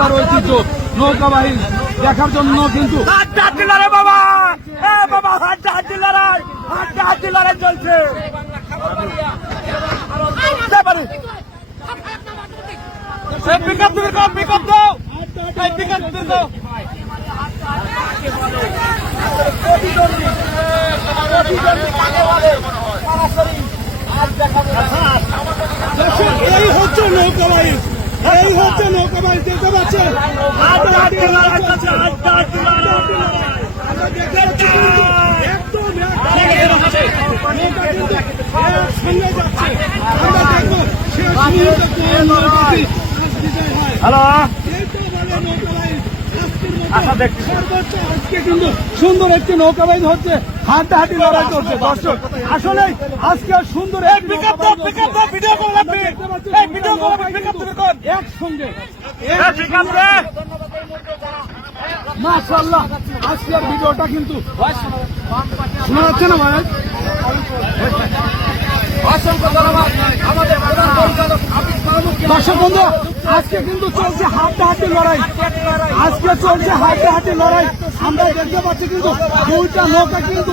জেলার ঐতিহ্য নৌকাবাহী দেখার জন্য কিন্তু বাবা বাবা হাড্ডাহাড্ডি লড়াই চলছে। পিকআপ তুমি কম পিকআপ দাও পিকআপ দাও এই হচ্ছে নৌকাবাহী, এই হচ্ছে নৌকাবাহী দেখতে পাচ্ছেন। হ্যালো আজকে কিন্তু সুন্দর একটি নৌকাবাইজ হচ্ছে, হাড্ডাহাড্ডি লড়াই চলছে। দর্শক আসলে আজকে সুন্দর একসঙ্গে মাশাআল্লাহ আজকের ভিডিওটা কিন্তু শোনা যাচ্ছে না ভাই? দর্শক বন্ধু আজকে কিন্তু চলছে হাড্ডাহাড্ডি লড়াই, আজকে চলছে হাড্ডাহাড্ডি লড়াই। আমরা দেখতে পাচ্ছি কিন্তু দুইটা নৌকা কিন্তু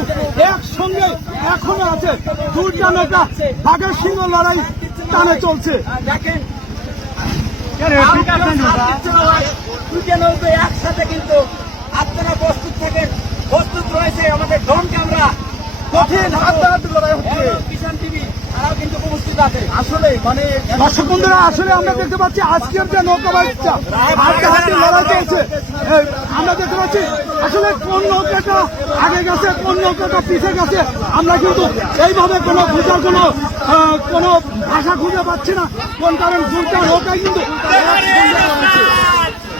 একসঙ্গে এখনো আছে, দুইটা নৌকা বাঘের সিংহ লড়াই টানে চলছে। দুইটা নৌকা একসাথে কিন্তু আপনারা প্রস্তুত রয়েছে। আমাদের ড্রোন ক্যামেরা কঠিন হাড্ডাহাড্ডি লড়াই হচ্ছে। কিষান টিভি তারাও কিন্তু উপস্থিত আছে। আসলে মানে দর্শক বন্ধুরা আসলে আমরা দেখতে পাচ্ছি আজকের যে নৌকাবাইজটা হাড্ডাহাড্ডি লড়াই চলছে। আমরা দেখতে পাচ্ছি আসলে কোন নৌকাটা আগে গেছে কোন নৌকাটা পিছিয়ে গেছে আমরা কিন্তু এইভাবে কোনো বোঝার কোনো ভাষা খুঁজে পাচ্ছি না। কোন কারণ দুইটা নৌকায় কিন্তু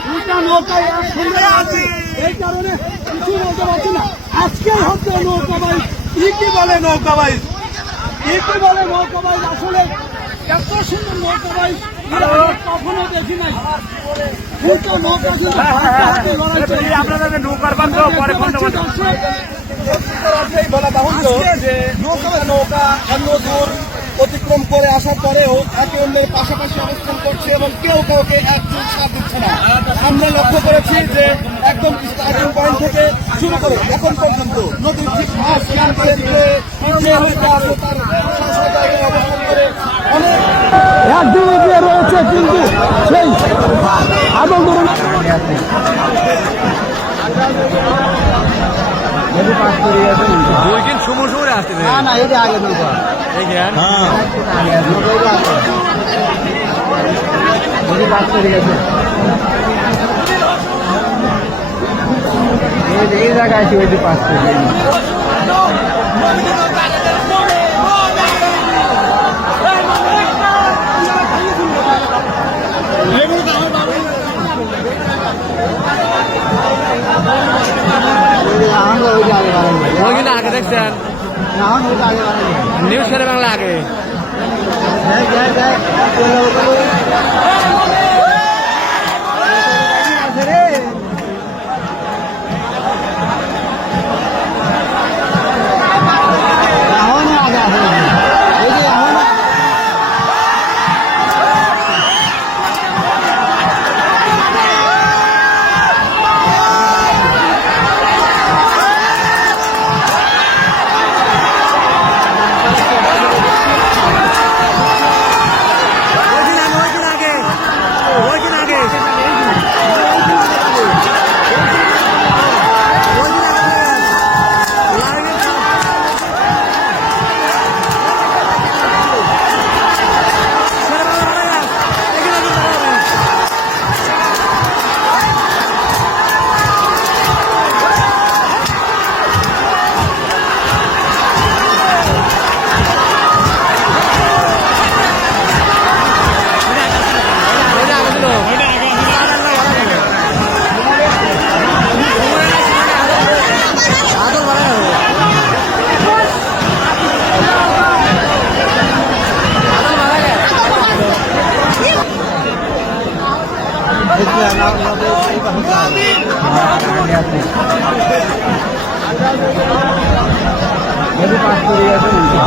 দুইটা নৌকায় একসঙ্গে আছে, এই কারণে কিছু বলতে পারছি না। আজকেই হচ্ছে নৌকাবাইজ। কি বলে নৌকাবাইজ, কি বলে নৌকাবাইজ? আসলে এত সুন্দর নৌকাবাইজ কখনো দেখি নাই। দুটো নৌকা কিন্তু হাড্ডাহাড্ডি লড়াই চলছে। আপনাদের নৌকার বান্ধব পরে বলা বাহুল্য যে নৌকা অন্য দূর অতিক্রম করে আসার পরেও একে অন্যের পাশাপাশি অবস্থান করছে এবং কেউ কাউকে একচুল সাথ দিচ্ছে না। আমরা লক্ষ্য করেছি যে একদম স্টার্টিং পয়েন্ট থেকে শুরু করে এখন পর্যন্ত নদীর ঠিক মাঝখান করে অবস্থান করে অনেক একদিকে দিয়ে রয়েছে কিন্তু সেই আনন্দ দুই দিন সময় সময় আসতে না এই যে আগে নৌকা এই জায়গায় আছে ওই যে পাঁচ ওই কিন্তু আগে দেখছেন নিউজ শেয়ার বাংলা আগে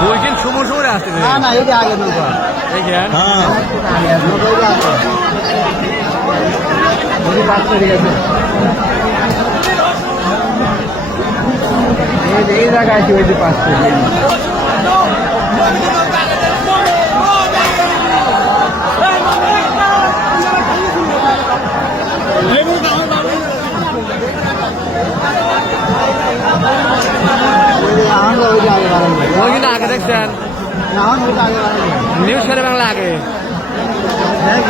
দুই দিন সময় সময় আসতে না এই যে আগে নৌকা দেখেন নৌকা ওই যে পাঁচ তৈরি গেছে এই জায়গায় আছে ওই যে পাঁচ তৈরি আমরা ওই যে আগে বাড়ানো ওই কিন্তু আগে দেখছেন না ওই যে আগে বাড়ানো নিউজ শেয়ার বাংলা আগে দেখ